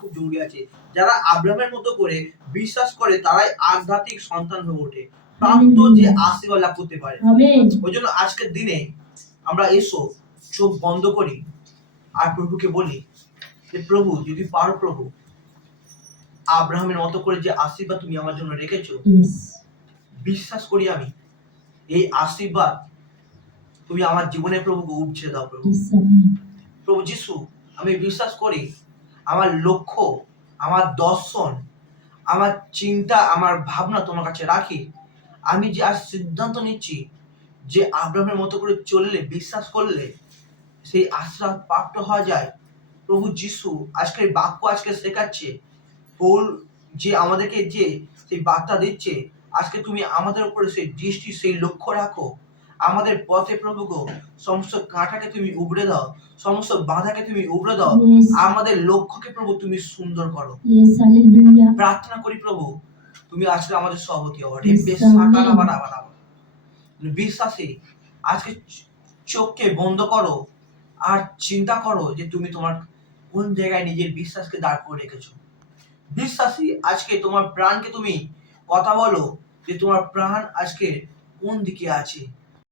খুব জরুরি আছে। যারা আব্রাহামের মতো করে বিশ্বাস করে তারাই আধ্যাত্মিক সন্তান হয়ে ওঠে। প্রাপ্ত যে আশীর্বাদ লাভ করতে পারে। ওইজন্য আজকের দিনে আমরা এসো চোখ বন্ধ করি আর প্রভুকে বলি যে প্রভু যদি পারো প্রভু আব্রাহামের মতো করে যে আশীর্বাদ তুমি আমার জন্য রেখেছো, বিশ্বাস করি আমি এই আশীর্বাদ তুমি আমার জীবনে প্রভুকে উপচে দাও প্রভু। প্রভু যিশু, আমি বিশ্বাস করি আমার লক্ষ্য, আমার দর্শন, আমার চিন্তা, আমার ভাবনা তোমার কাছে রাখি। আমি যে আজ সিদ্ধান্ত নিচ্ছি যে আব্রাহামের মতো করে চললে, বিশ্বাস করলে সেই আশীর্বাদ প্রাপ্ত হওয়া যায়। প্রভু যিশু আজকের বাক্য আজকে শেখাচ্ছে, পৌল যে আমাদেরকে যে সেই বার্তা দিচ্ছে, আজকে তুমি আমাদের উপরে সেই দৃষ্টি, সেই লক্ষ্য রাখো। আমাদের পথে প্রভু গো সমস্ত কাঁটাকে তুমি উবড়ে দাও, সমস্ত বাধাকে তুমি উবড়ে দাও। আমাদের লক্ষ্যকে প্রভু তুমি সুন্দর করো। প্রার্থনা করি প্রভু তুমি আজকে আমাদের সভাপতি হও। বিশ্বাসী আজকে চোখকে বন্ধ করো আর চিন্তা করো যে তুমি তোমার কোন জায়গায় নিজের বিশ্বাসকে দাঁড় করে রেখেছো। বিশ্বাসী আজকে তোমার প্রাণকে তুমি কথা বলো যে তোমার প্রাণ আজকে কোন দিকে আছে।